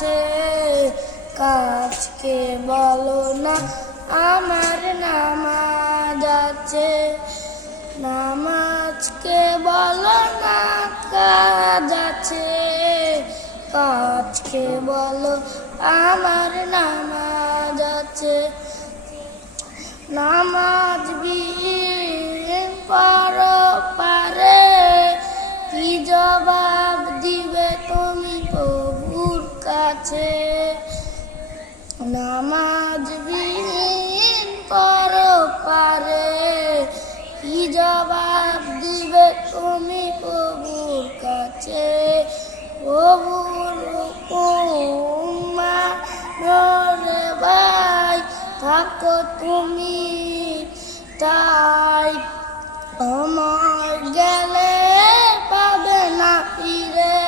আছে, কাজকে বলো না আমার নামাজ আছে। নামাজকে বলো না কাজ আছে, কাজকে বলো আমার নামাজ আছে। নামাজ বিহীন পারে কি জবাব দিবে তুমি প্রভুর কাছে। নামাজ বিহীন পারে কি জবাব দিবে তুমি প্রভুর কাছে। প্রভুর হুকুম মানো ভাই, থাকো তুমি তাই। আমার গেলে পাবে না ফিরে,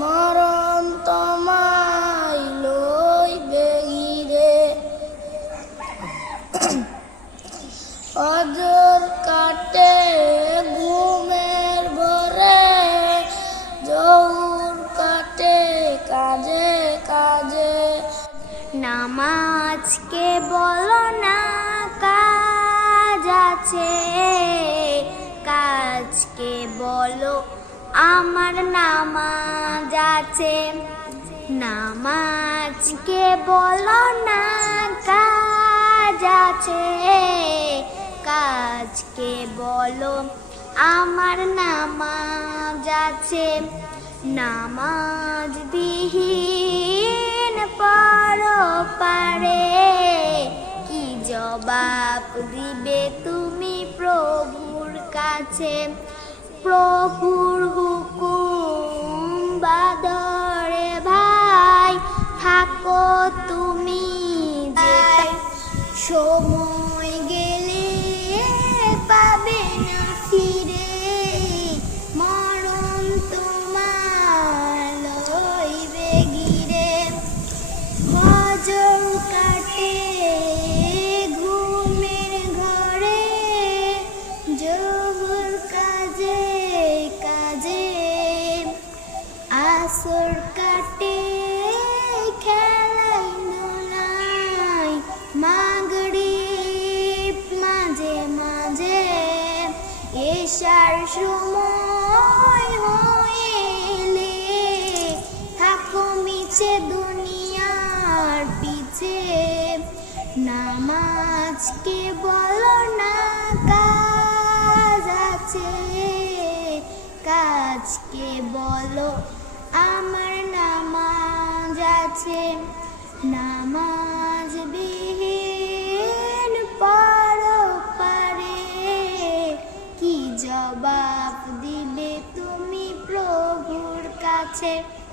মরণ তোমায় লইবে ঘিরে। ফজর কাটে ঘুমের ভরে, জোহর কাটে কাজে কাজে। নামাজকে বলো না কাজ আছে, কাজকে বলো আমার নামাজ আছে। নামাজকে বলো না কাজ আছে, কাজকে বলো আমার নামাজ আছে। নামাজ বিহীন পারে কি জবাব দিবে তুমি প্রভুর কাছে। প্রভুর হুকুম বাদরে ভাই, থাকো তুমি যেথায়। সময় গেলে পাবে না ফিরে, মরণ তোমার লইবে ঘিরে। ফজর কাটে ঘুমের ঘরে, জোহর কাজে কাজে। আসর কাটে খেলায় ধুলায়, মাগরিব মাঝে মাঝে। এশার সময় হইলে থাকো মিছে দুনিয়ার পিছে। নামাজকে বলো না কাজ আছে, কাজকে বলো আমার নামাজ আছে। নামাজ বিহীন পারে কি জবাব দিবে তুমি প্রভুর কাছে।